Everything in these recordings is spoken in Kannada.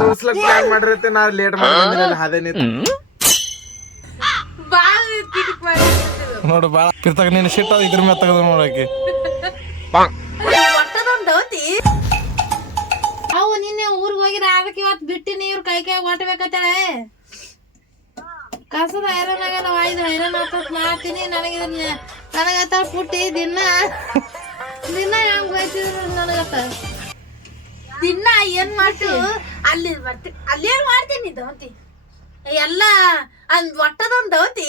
ತೋರ್ಸ್ಲಕ್ ಪ್ಲಾನ್ ಮಾಡಿರತ್ತೆ ನಾ ಲೇಟ್ ಮಾಡಿ ಅದೇ ನೋಡು ಬಾಳ ಕಿರ್ತಾಗ ನೀನು ಶಿಟ್ ಇದ್ರ ಮೇಲೆ ತೆಗೆದು ನೋಡಕ್ಕೆ ಅವು ನಿನ್ನೆ ಊರಿಗೆ ಹೋಗಿರ ಅದಕ್ಕೆ ಇವತ್ತು ಬಿಟ್ಟಿನಿ ಇವ್ರ ಕೈ ಹೊಟ್ಟಬೇಕತ್ತೇಳೆ ಕಸದ ಐರನ್ ಆಗಲ್ಲ ವಾಯ್ದು ಐರನ್ ಹಾಕತ್ ಮಾಡ್ತೀನಿ ನನಗತ್ತ ಪುಟ್ಟಿ ದಿನ ಹೆಂಗ್ ಬೈತಿದ್ರು ನನಗತ್ತ ದಿನ ಏನ್ ಮಾಡ್ತೀವಿ ಅಲ್ಲಿ ಬರ್ತಿ ಅಲ್ಲೇನ್ ಮಾಡ್ತೀನಿ ದವತಿ ಎಲ್ಲ ಅದ್ ಒಟ್ಟದೊಂದ್ ದವತಿ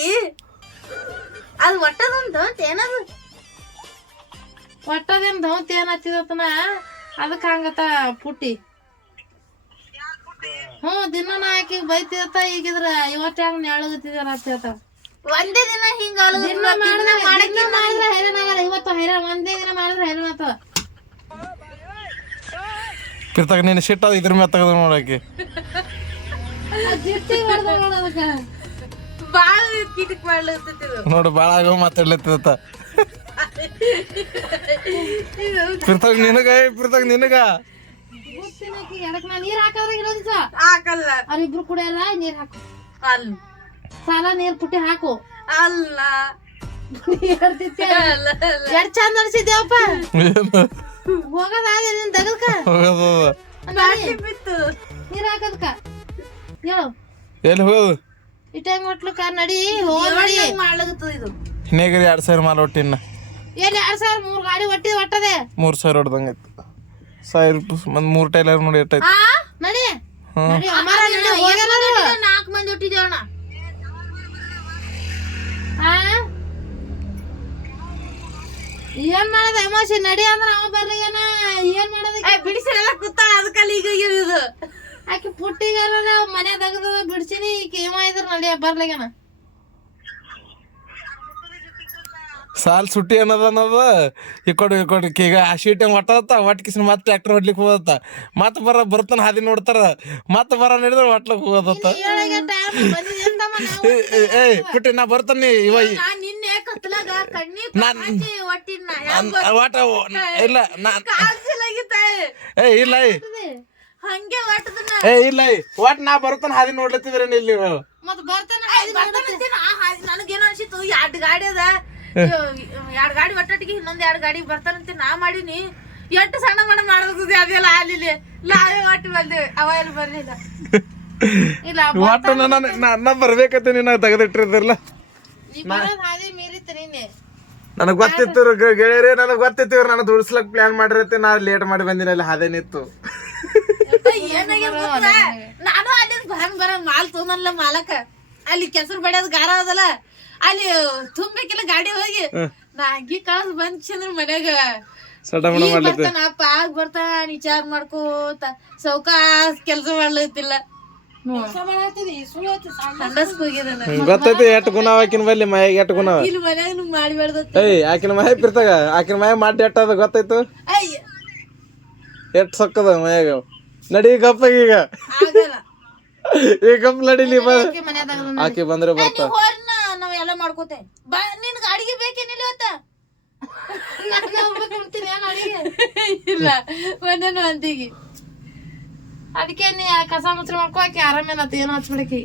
ಅದು ಒಟ್ಟದೊಂದ್ ದವತಿ ಏನದು ಒಟ್ಟದೇನ್ ದವತಿ ಏನತ್ತಿದತನ ಅದಕ್ಕೆ ಹಂಗತ್ತ ಪುಟ್ಟಿ ದಿನ ನಾ ಆಕಿಗೆ ಬೈತಿದತ್ತ ಈಗಿದ್ರ ಇವತ್ತು ಹೆಂಗ್ ನೆಳಗತ್ತಿದಾರ ಅಂತ ಒಂದೇ ದಿನ ಹಿಂಗ ಮಾಡಿದ್ರೆ ಹೈರಾಣ ಆಗಲ್ಲ ಇವತ್ತು ಹೈರಾಣ ಒಂದೇ ದಿನ ಮಾಡಿದ್ರೆ ಹೈರಾಣ ಆತ ಕಿರ್ತಾಗ ನೀನು ಶಿಟ್ ಇದ್ರ ಮೇಲೆ ತೆಗೆದು ನೋಡಕ್ಕೆ ಬಾಳ ಕಿಟಕ್ ಮಾಡ್ಲತ್ತಿದ್ರು ನೋಡು ಬಾಳ ಆಗೋ ಮಾತಾಡ್ಲತ್ತದ ಕಿರ್ತಾಗ ನಿನಗ ನೀರ್ ಹಾಕದ್ರ ಹಾಕಲ್ಲ ಅವ್ರಿಬ್ರು ಕುಡಿಯಲ್ಲ ನೀರ್ ಹಾಕು ಅಲ್ಲ ಸಾಲ ನೀರ್ ಪುಟ್ಟಿ ಹಾಕು ಅಲ್ಲ ಎಷ್ಟ್ ಚಂದ ಅನ್ಸಿದ್ಯಪ್ಪ ಹೋಗದಾದ ನೀನ್ ತಗದ್ಕ ನೀರ್ ಹಾಕದ್ಕ ಹೇಳು ಎಲ್ಲಿ ಹೋಗೋದು ಈ ಟೈಮ್ ಹೊಟ್ಲಕ್ಕ ನಡಿ ಹೋಗಿ ಮಾಡ್ಲಾಗತ್ತದ ಇದು ಇನ್ನೇಗರಿ 2,000 ಮಾಲ್ ಒಟ್ಟಿನ ಎಲ್ಲಿ 2,000 3 ಗಾಡಿ ಒಟ್ಟದೆ 3,000 ಹೊಡ್ದಂಗೈತಿ 1,000 ರೂಪಾಯಿ 3 ಟೈಲರ್ ನೋಡಿ ಎಷ್ಟೈತಿ ನಡಿ ನಾಲ್ಕು ಮಂದಿ ಒಟ್ಟಿದೇವಣ್ಣ ಏನ್ ಮಾಡದ ಎಮೋಷಿ ನಡಿ ಅಂದ್ರ ಅವ ಬರ್ಲಿಗೇನ ಏನ್ ಮಾಡದ ಬಿಡಿಸಿಲ್ಲ ಕೂತಾಳ ಅದಕ್ಕಲ್ಲಿ ಈಗ ಇದು ಆಕಿ ಪುಟ್ಟಿಗೆ ಮನೆ ತೆಗದ ಬಿಡ್ಸಿನಿ ಈಗ ಏಮ ಇದ್ರ ನಡಿ ಬರ್ಲಿಗೇನ ಸಾಲ್ ಸುಟ್ಟಿ ಅನ್ನದ ಈ ಕಡೆ ಈಗ ಆ ಶೀಟ್ ಒಟ್ಟದತ್ತ ಒಟ್ಟು ಕಿಸಿನ ಮತ್ತೆ ಟ್ರ್ಯಾಕ್ಟರ್ ಹೊಡ್ಲಿಕ್ಕೆ ಹೋಗತ್ತ ಮತ್ತೆ ಬರ್ತಾನ ಹಾದಿ ನೋಡ್ತಾರ ಮತ್ತೆ ನಡೆದ್ರೆ ಒಟ್ಲಕ್ ಹೋಗೋದತ್ತ ಪುಟ್ಟಿ ನಾ ಬರ್ತಾನೆ ಇವಾಗ ಒಟ್ಟ ಇಲ್ಲ ಇಲ್ಲ ಇಲ್ಲ ಒಟ್ ನಾ ಬರ್ತಾನ ಹಾದಿ ನೋಡ್ಲತ್ತಿದ್ರೆ ಇಲ್ಲಿ ನನಗೇನು ಅನ್ಸಿತ್ತು 2 ಗಾಡಿ ಅದ 2 ಗಾಡಿ ಒಟ್ಟೊಟ್ಟಿಗೆ ಇನ್ನೊಂದ್ 2 ಗಾಡಿ ಬರ್ತಾನಂತ ನಾ ಮಾಡೀನಿ ಎಷ್ಟು ಸಣ್ಣ ಮಾಡಬೇಕು ಅದೆಲ್ಲ ಆಲಿಲ್ಲ ನಾವೇ ಒಟ್ಟು ಬಂದೇವೆ ಅವ ಎಲ್ಲ ಬರ್ಲಿಲ್ಲ ಒಟ್ಟು ನನ್ನ ಬರ್ಬೇಕಂತ ನೀನು ತೆಗೆದಿಟ್ಟಿರ್ದಿಲ್ಲ ಹಾದಿ ಮೀರಿತ್ತು ನಿನ್ನೆ ನನಗ್ ಗೊತ್ತಿತ್ತು ಗೆಳೆಯರೇ ನನಗ್ ಗೊತ್ತಿತ್ತು ನಾನು ದುಡ್ಸ್ಲಕ್ ಪ್ಲಾನ್ ಮಾಡಿರತ್ತೆ ನಾ ಲೇಟ್ ಮಾಡಿ ಬಂದಿನ ಅಲ್ಲಿ ಅದೇನಿತ್ತು ನಾನು ಅಲ್ಲಿ ಬರಂಗ್ ಮಾಲ್ ತೊಂದಲ್ಲ ಮಾಲಕ ಅಲ್ಲಿ ಕೆಸರು ಬಡಿಯೋದ್ ಗಾರ ಅದಲ್ಲ ಅಲ್ಲಿ ತುಂಬೇಕಿಲ್ಲ ಗಾಡಿ ಹೋಗಿ ನಾ ಅಗ್ಗಿ ಕಳ್ಸ್ ಬಂದ್ ಚಂದ್ರ ಮನ್ಯಾಗ ಬರ್ತಾನ ಅಪ್ಪ ಆಗ ಬರ್ತಾನ ವಿಚಾರ ಮಾಡ್ಕೋತ ಸೌಕಾಸ್ ಕೆಲ್ಸ ಮಾಡ್ಲತ್ತಿಲ್ಲ ಗೊತ್ತೈತಿ ಎಟ್ ಗುಣ ಆಕಿನ ಬಲ್ಲಿ ಮೈಯಾಗ ಎಟ್ ಗುಣ ಇಲ್ಲಿ ಮನ್ಯಾಗ ಮಾಡಿಬಾರ್ದ ಆಕಿನ ಮೈ ಬಿರ್ತಾಗ ಆಕಿನ ಮೈ ಮಾಡಿ ಎಟ್ಟದ ಗೊತ್ತಾಯ್ತು ಎಟ್ ಸಕ್ಕದ ಮೈಯಾಗ ನಡಿ ಗಪ್ಪ ಈಗ ಗಪ್ ನಡಿಲಿ ಆಕಿ ಬಂದ್ರೆ ಬರ್ತಾ ನಾವೆಲ್ಲ ಮಾಡ್ಕೋತೆ ನಿನ್ ಗಾಡಿಗೆ ಬೇಕೇನಿಲ್ಲ ಇವತ್ತ ಇಲ್ಲ ಒಂದೇನು ಅಂತಿಗಿ ಅದಕ್ಕೆ ನೀ ಕಸ ಮುಚ್ರ ಮಾಡ್ಕೋ ಆಕಿ ಆರಾಮೇನತ್ತ ಏನು ಹಚ್ಬಿಡಕಿ